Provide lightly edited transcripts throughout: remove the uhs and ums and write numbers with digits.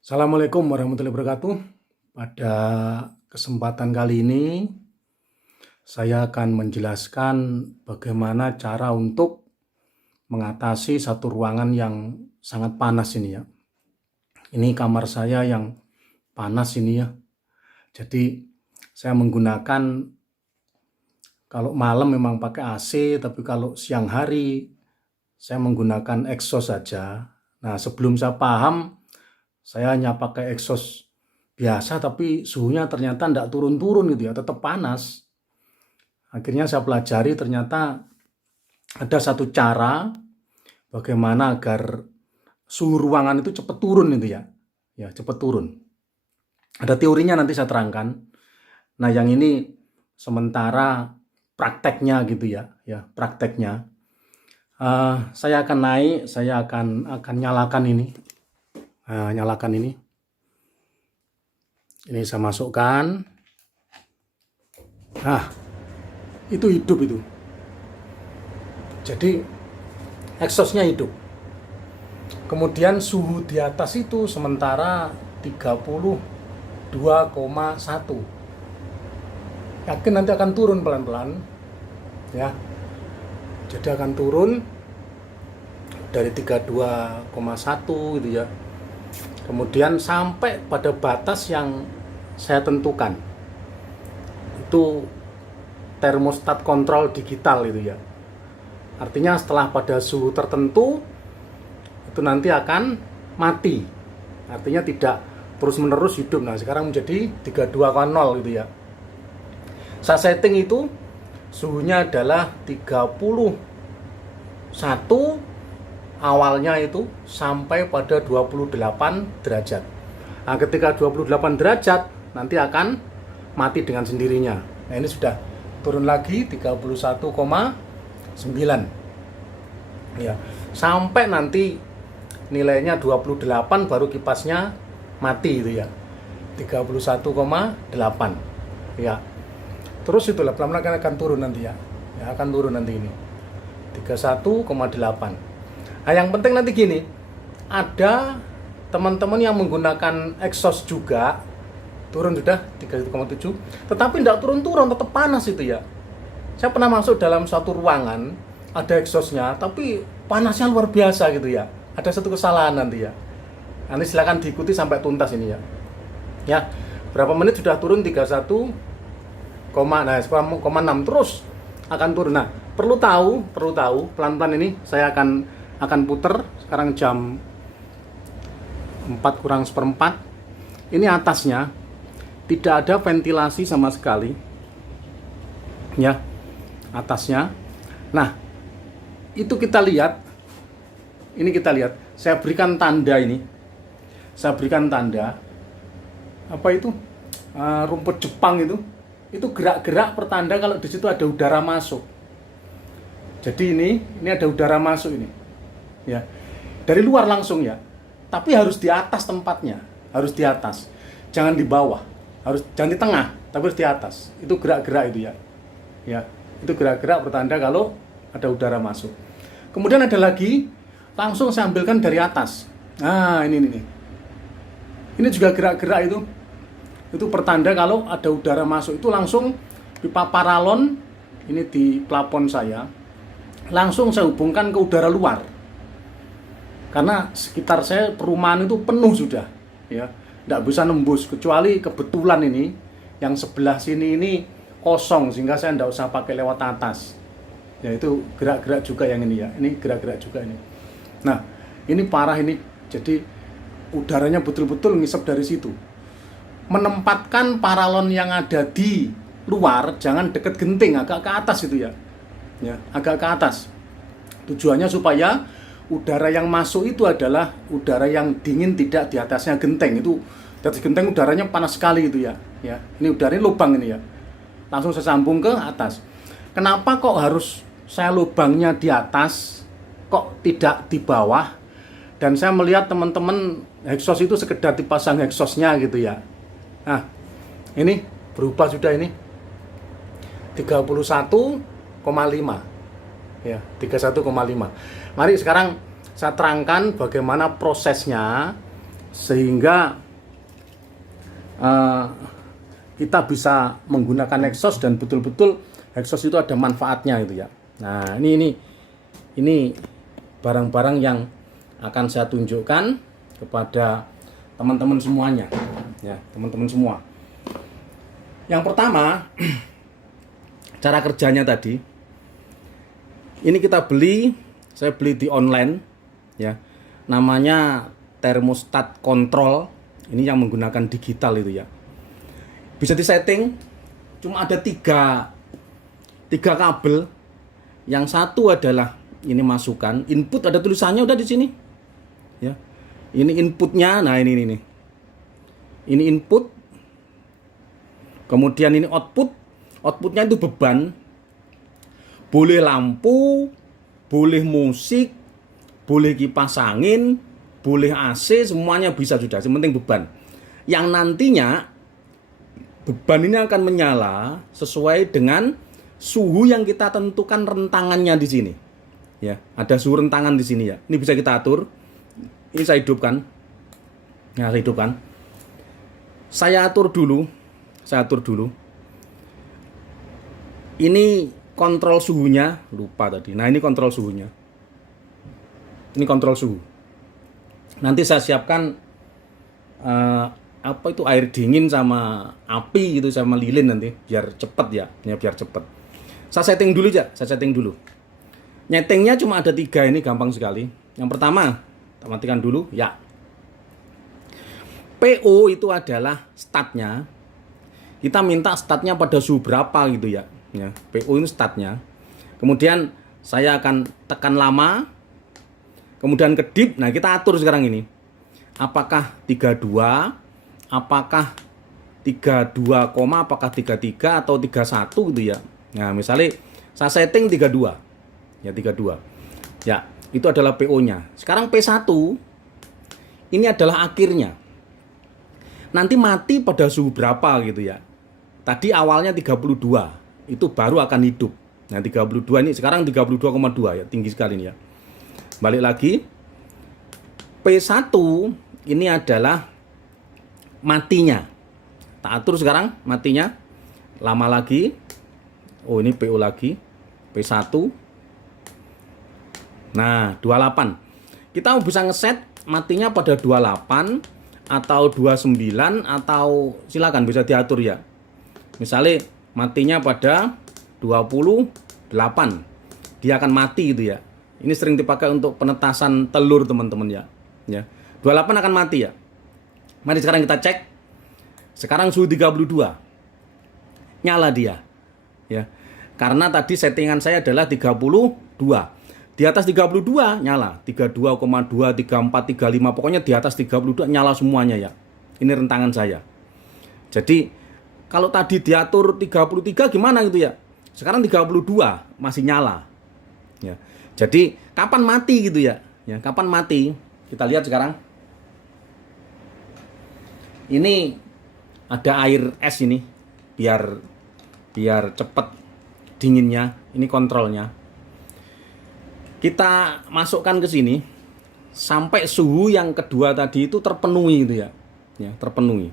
Assalamualaikum warahmatullahi wabarakatuh. Pada kesempatan kali ini, saya akan menjelaskan bagaimana cara untuk mengatasi satu ruangan yang sangat panas ini ya. Ini kamar saya yang panas ini ya. Jadi saya menggunakan, kalau malam memang pakai AC, tapi kalau siang hari saya menggunakan exhaust saja. Nah, sebelum saya paham, saya hanya pakai exhaust biasa, tapi suhunya ternyata tidak turun-turun gitu ya, tetap panas. Akhirnya saya pelajari ternyata ada satu cara bagaimana agar suhu ruangan itu cepat turun itu ya. Ya, cepat turun. Ada teorinya, nanti saya terangkan. Nah, yang ini sementara prakteknya gitu ya, prakteknya. Saya akan naik, saya akan nyalakan ini. Nyalakan ini. Ini saya masukkan. Nah, itu hidup itu. Jadi exhaustnya hidup. Kemudian suhu di atas itu sementara 32,1. Yakin nanti akan turun pelan-pelan. Ya. Jadi akan turun dari 32,1 gitu ya. Kemudian sampai pada batas yang saya tentukan. Itu termostat kontrol digital itu ya. Artinya setelah pada suhu tertentu itu nanti akan mati. Artinya tidak terus-menerus hidup. Nah, sekarang menjadi 32,0 gitu ya. Saya setting itu suhunya adalah 31, awalnya itu sampai pada 28 derajat. Nah, ketika 28 derajat nanti akan mati dengan sendirinya. Nah, ini sudah turun lagi 31,9. Ya, sampai nanti nilainya 28 baru kipasnya mati itu ya. 31,8. Ya. Terus itulah pelan-pelan akan turun nanti ya. Ya, akan turun nanti ini. 31,8. Nah, yang penting nanti gini, ada teman-teman yang menggunakan exhaust juga, turun sudah 31,7, tetapi tidak turun-turun, tetap panas itu ya. Saya pernah masuk dalam suatu ruangan, ada exhaustnya, tapi panasnya luar biasa gitu ya. Ada satu kesalahan nanti ya. Nanti silakan diikuti sampai tuntas ini ya. Ya, berapa menit sudah turun 31,6 terus akan turun. Nah, perlu tahu pelan-pelan ini saya akan puter. Sekarang jam 4 kurang seperempat. Ini atasnya tidak ada ventilasi sama sekali ya, atasnya. Nah, itu kita lihat, saya berikan tanda ini, apa itu, rumput Jepang itu gerak-gerak pertanda kalau di situ ada udara masuk. Jadi ini ada udara masuk ini ya, dari luar langsung ya, tapi harus di atas tempatnya, harus di atas, jangan di bawah, jangan di tengah, tapi harus di atas. Itu gerak-gerak itu ya, itu gerak-gerak pertanda kalau ada udara masuk. Kemudian ada lagi, langsung saya ambilkan dari atas. Nah, ini juga gerak-gerak itu pertanda kalau ada udara masuk. Itu langsung pipa paralon ini di plafon saya, langsung saya hubungkan ke udara luar. Karena sekitar saya perumahan itu penuh sudah, ya, tidak bisa nembus, kecuali kebetulan ini yang sebelah sini ini kosong, sehingga saya tidak usah pakai lewat atas. Ya, itu gerak-gerak juga yang ini ya, ini gerak-gerak juga ini. Nah, ini parah ini, jadi udaranya betul-betul ngisap dari situ. Menempatkan paralon yang ada di luar, jangan deket genting, agak ke atas itu ya, agak ke atas. Tujuannya supaya udara yang masuk itu adalah udara yang dingin, tidak di atasnya genteng. Itu di atas genteng udaranya panas sekali itu ya. Ini udaranya lubang ini ya. Langsung saya sambung ke atas. Kenapa kok harus saya lubangnya di atas, kok tidak di bawah? Dan saya melihat teman-teman exhaust itu sekedar dipasang exhaustnya gitu ya. Nah, ini berubah sudah ini 31,5. Ya, 31,5. Mari sekarang saya terangkan bagaimana prosesnya sehingga kita bisa menggunakan exhaust dan betul-betul exhaust itu ada manfaatnya gitu ya. Nah, ini barang-barang yang akan saya tunjukkan kepada teman-teman semuanya ya, teman-teman semua. Yang pertama, cara kerjanya tadi. Ini saya beli di online ya. Namanya thermostat control. Ini yang menggunakan digital itu ya. Bisa disetting, cuma ada tiga kabel. Yang satu adalah ini masukan, input ada tulisannya udah di sini. Ya. Ini inputnya, nah ini. Ini input. Kemudian ini output. Outputnya itu beban. Boleh lampu, boleh musik, boleh kipas angin, boleh AC, semuanya bisa sudah. Yang penting beban. Yang nantinya beban ini akan menyala sesuai dengan suhu yang kita tentukan rentangannya di sini. Ya, ada suhu rentangan di sini ya. Ini bisa kita atur. Ini saya hidupkan. Nah, saya hidupkan. Saya atur dulu. Ini kontrol suhunya, lupa tadi. Nah, ini kontrol suhunya. Ini kontrol suhu. Nanti saya siapkan air dingin sama api gitu, sama lilin nanti biar cepet ya, biar cepet. Saya setting dulu. Nyetingnya cuma ada 3 ini, gampang sekali. Yang pertama, kita matikan dulu ya. PO itu adalah statnya. Kita minta statnya pada suhu berapa gitu ya. PO ini statnya. Kemudian saya akan tekan lama. Kemudian kedip. Nah, kita atur sekarang ini. Apakah 32, apakah 32, apakah 33 atau 31 gitu ya. Nah, misalnya saya setting 32. Ya, 32. Ya, itu adalah PO-nya. Sekarang P1 ini adalah akhirnya. Nanti mati pada suhu berapa gitu ya. Tadi awalnya 32, itu baru akan hidup. Nah, 32 ini sekarang 32,2 ya, tinggi sekali ini ya. Balik lagi. P1 ini adalah matinya. Tak atur sekarang matinya. Lama lagi. Oh, ini PO lagi. P1. Nah, 28. Kita bisa ngeset matinya pada 28 atau 29 atau silakan bisa diatur ya. Misalnya matinya pada 28. Dia akan mati gitu ya. Ini sering dipakai untuk penetasan telur teman-teman ya. 28 akan mati ya. Mari sekarang kita cek. Sekarang suhu 32. Nyala dia. Ya. Karena tadi settingan saya adalah 32. Di atas 32 nyala. 32,2, 34, 35. Pokoknya di atas 32 nyala semuanya ya. Ini rentangan saya. Jadi kalau tadi diatur 33 gimana gitu ya. Sekarang 32 masih nyala. Ya. Jadi kapan mati gitu ya. Kapan mati? Kita lihat sekarang. Ini ada air es ini biar cepet dinginnya. Ini kontrolnya. Kita masukkan ke sini sampai suhu yang kedua tadi itu terpenuhi gitu ya. Terpenuhi.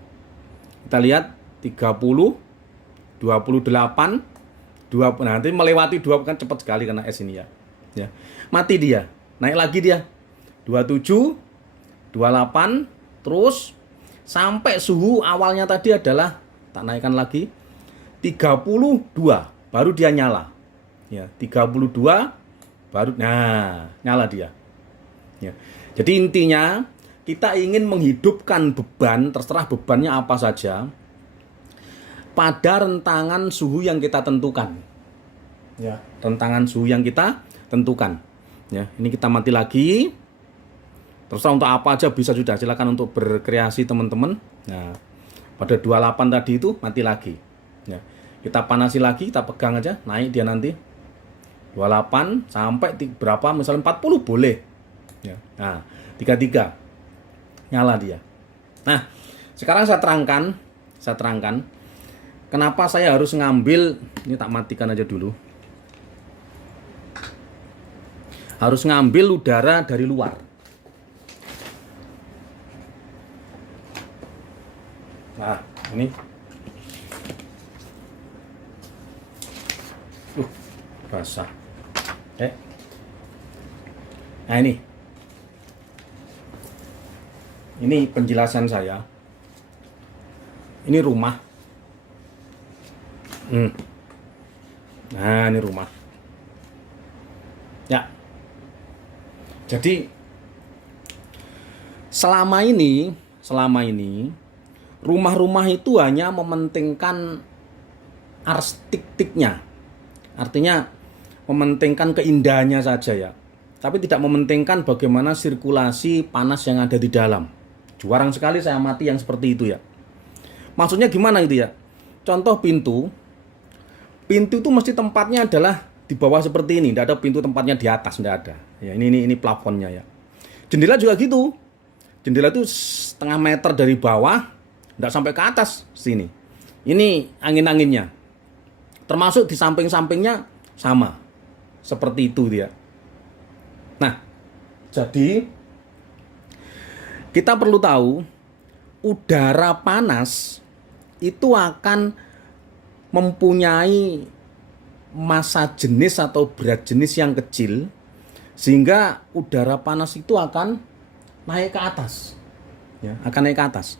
Kita lihat 30, 28, 20, nanti melewati 2 kan cepat sekali karena es ini ya. Mati dia. Naik lagi dia. 27, 28, terus sampai suhu awalnya tadi adalah tak naikkan lagi 32 baru dia nyala. 32 baru nyala dia. Jadi intinya kita ingin menghidupkan beban, terserah bebannya apa saja, pada rentangan suhu yang kita tentukan. Rentangan suhu yang kita tentukan. Ini kita mati lagi. Terserah untuk apa aja bisa sudah. Silakan untuk berkreasi teman-teman. Nah, pada 28 tadi itu mati lagi. Kita panasi lagi, kita pegang aja, naik dia nanti. 28 sampai berapa? Misalnya 40 boleh. Nah, 33 nyala dia. Nah, sekarang saya terangkan kenapa saya harus ngambil, ini tak matikan aja dulu. Harus ngambil udara dari luar. Nah, ini. Basah. Nah, ini. Ini penjelasan saya. Ini rumah. Nah, ini rumah. Ya. Jadi selama ini rumah-rumah itu hanya mementingkan arsitekturnya. Artinya mementingkan keindahannya saja ya. Tapi tidak mementingkan bagaimana sirkulasi panas yang ada di dalam. Jarang sekali saya amati yang seperti itu ya. Maksudnya gimana itu ya? Contoh pintu. Pintu itu mesti tempatnya adalah di bawah seperti ini, tidak ada pintu tempatnya di atas, tidak ada. Ya, ini plafonnya ya. Jendela juga gitu. Jendela itu setengah meter dari bawah, tidak sampai ke atas sini. Ini angin-anginnya. Termasuk di samping-sampingnya sama. Seperti itu dia. Nah, jadi kita perlu tahu udara panas itu akan mempunyai massa jenis atau berat jenis yang kecil, sehingga udara panas itu akan naik ke atas ya, akan naik ke atas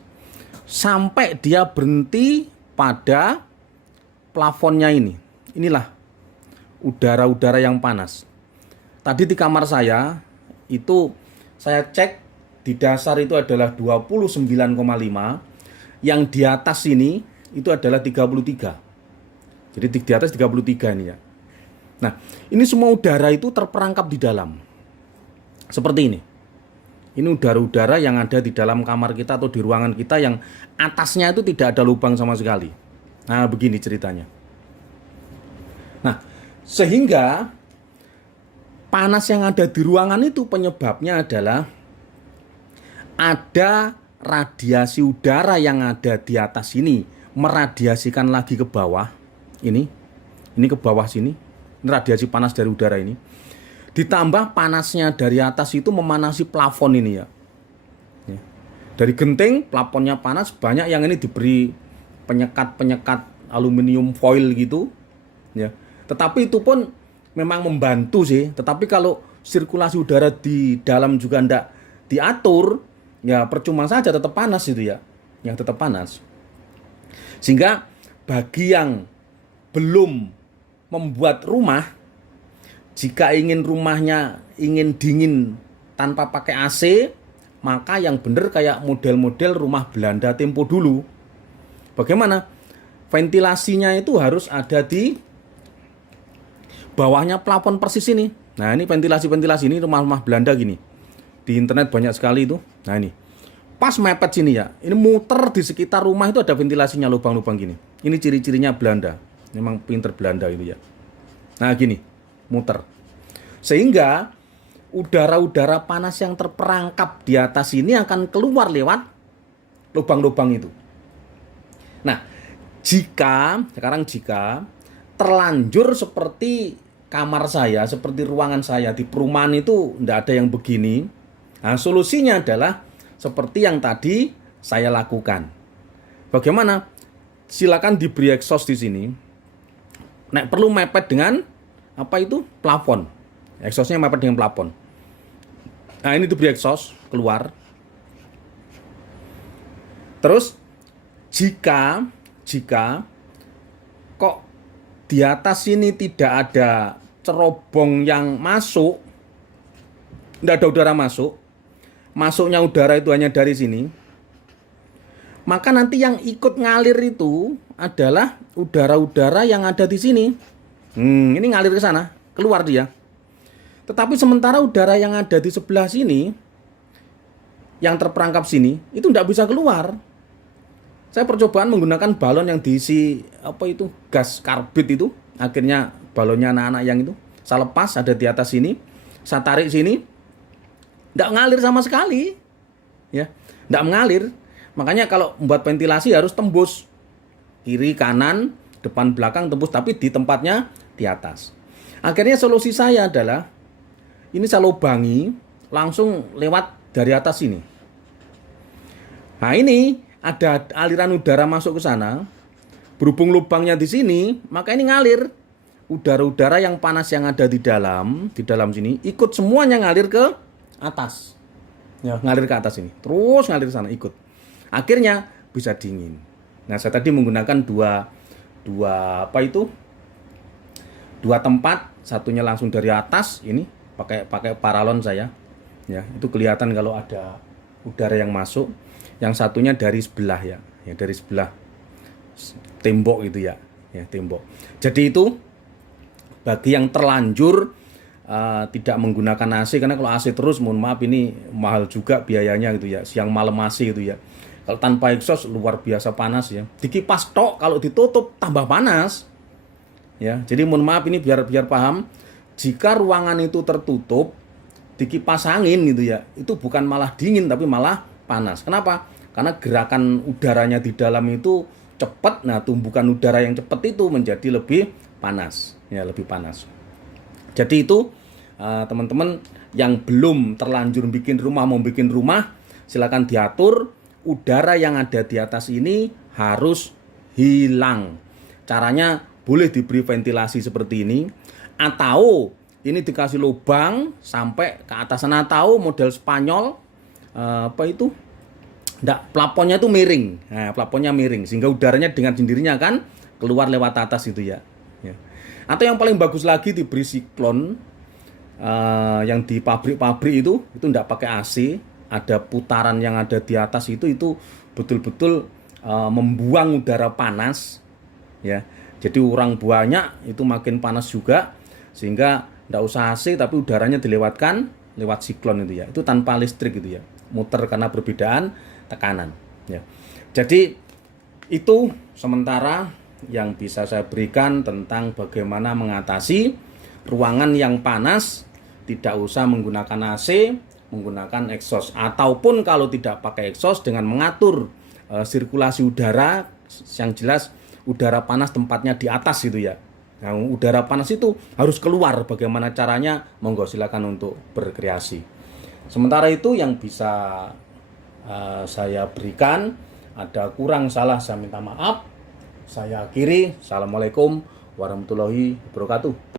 sampai dia berhenti pada plafonnya ini. Inilah udara-udara yang panas. Tadi di kamar saya itu saya cek di dasar itu adalah 29,5, yang di atas ini itu adalah 33. Jadi di atas 33 ini ya. Nah, ini semua udara itu terperangkap di dalam. Seperti ini. Ini udara-udara yang ada di dalam kamar kita atau di ruangan kita yang atasnya itu tidak ada lubang sama sekali. Nah, begini ceritanya. Nah, sehingga panas yang ada di ruangan itu penyebabnya adalah ada radiasi udara yang ada di atas ini meradiasikan lagi ke bawah. Ini ke bawah sini. Ini radiasi panas dari udara ini. Ditambah panasnya dari atas itu memanasi plafon ini ya. Dari genting, plafonnya panas, banyak yang ini diberi penyekat-penyekat aluminium foil gitu. Ya. Tetapi itu pun memang membantu sih. Tetapi kalau sirkulasi udara di dalam juga tidak diatur, ya percuma saja, tetap panas itu ya. Yang tetap panas. Sehingga bagi yang belum membuat rumah, jika ingin rumahnya dingin tanpa pakai AC, maka yang benar kayak model-model rumah Belanda tempo dulu. Bagaimana? Ventilasinya itu harus ada di bawahnya plafon persis ini. Nah, ini ventilasi ini rumah-rumah Belanda gini. Di internet banyak sekali itu. Nah, ini. Pas mepet sini ya. Ini muter di sekitar rumah itu ada ventilasinya, lubang-lubang gini. Ini ciri-cirinya Belanda. Memang pinter Belanda itu ya. Nah, gini. Muter. Sehingga udara-udara panas yang terperangkap di atas ini akan keluar lewat lubang-lubang itu. Nah, jika terlanjur seperti kamar saya, seperti ruangan saya di perumahan itu tidak ada yang begini. Nah, solusinya adalah seperti yang tadi saya lakukan. Bagaimana? Silakan diberi exhaust di sini. Nek perlu mepet dengan apa itu? Plafon. Exhaustnya mepet dengan plafon. Nah, ini diberi exhaust keluar. Terus jika kok di atas ini tidak ada cerobong yang masuk, tidak ada udara masuk, masuknya udara itu hanya dari sini, maka nanti yang ikut ngalir itu adalah udara-udara yang ada di sini. Ini ngalir ke sana, keluar dia. Tetapi sementara udara yang ada di sebelah sini, yang terperangkap sini, itu tidak bisa keluar. Saya percobaan menggunakan balon yang diisi gas karbit itu. Akhirnya balonnya anak-anak yang itu saya lepas, ada di atas sini, saya tarik sini, tidak ngalir sama sekali, ya, tidak mengalir. Makanya kalau membuat ventilasi harus tembus kiri kanan, depan belakang tembus, tapi di tempatnya di atas. Akhirnya solusi saya adalah ini saya lubangi langsung lewat dari atas sini. Nah, ini ada aliran udara masuk ke sana, berhubung lubangnya di sini, maka ini ngalir. Udara-udara yang panas yang ada di dalam sini ikut semuanya ngalir ke atas. Ya, ngalir ke atas ini. Terus ngalir ke sana ikut. Akhirnya bisa dingin. Nah, saya tadi menggunakan dua tempat, satunya langsung dari atas ini pakai paralon saya. Ya, itu kelihatan kalau ada udara yang masuk. Yang satunya dari sebelah ya dari sebelah tembok itu ya tembok. Jadi itu bagi yang terlanjur tidak menggunakan AC, karena kalau AC terus mohon maaf ini mahal juga biayanya gitu ya, siang malam AC gitu ya. Kalau tanpa exhaust luar biasa panas ya. Dikipas tok, kalau ditutup tambah panas. Ya, jadi mohon maaf ini biar paham, jika ruangan itu tertutup dikipas angin gitu ya, itu bukan malah dingin tapi malah panas. Kenapa? Karena gerakan udaranya di dalam itu cepat. Nah, tumbukan udara yang cepat itu menjadi lebih panas. Ya, lebih panas. Jadi itu teman-teman yang belum terlanjur mau bikin rumah, silakan diatur udara yang ada di atas ini harus hilang. Caranya boleh diberi ventilasi seperti ini, atau ini dikasih lubang sampai ke atas sana, atau model Spanyol plafonnya itu miring. Nah, plafonnya miring sehingga udaranya dengan sendirinya kan keluar lewat atas itu ya. Atau yang paling bagus lagi diberi siklon, yang di pabrik-pabrik itu tidak pakai AC, ada putaran yang ada di atas itu betul-betul membuang udara panas ya. Jadi orang banyak itu makin panas juga, sehingga tidak usah AC tapi udaranya dilewatkan lewat siklon itu ya. Itu tanpa listrik gitu ya, muter karena perbedaan tekanan ya. Jadi itu sementara yang bisa saya berikan tentang bagaimana mengatasi ruangan yang panas. Tidak usah menggunakan AC, menggunakan exhaust, ataupun kalau tidak pakai exhaust dengan mengatur sirkulasi udara. Yang jelas udara panas tempatnya di atas gitu ya. Nah, udara panas itu harus keluar. Bagaimana caranya? Monggo silakan untuk berkreasi. Sementara itu yang bisa saya berikan, ada kurang salah saya minta maaf. Saya akhiri. Assalamualaikum warahmatullahi wabarakatuh.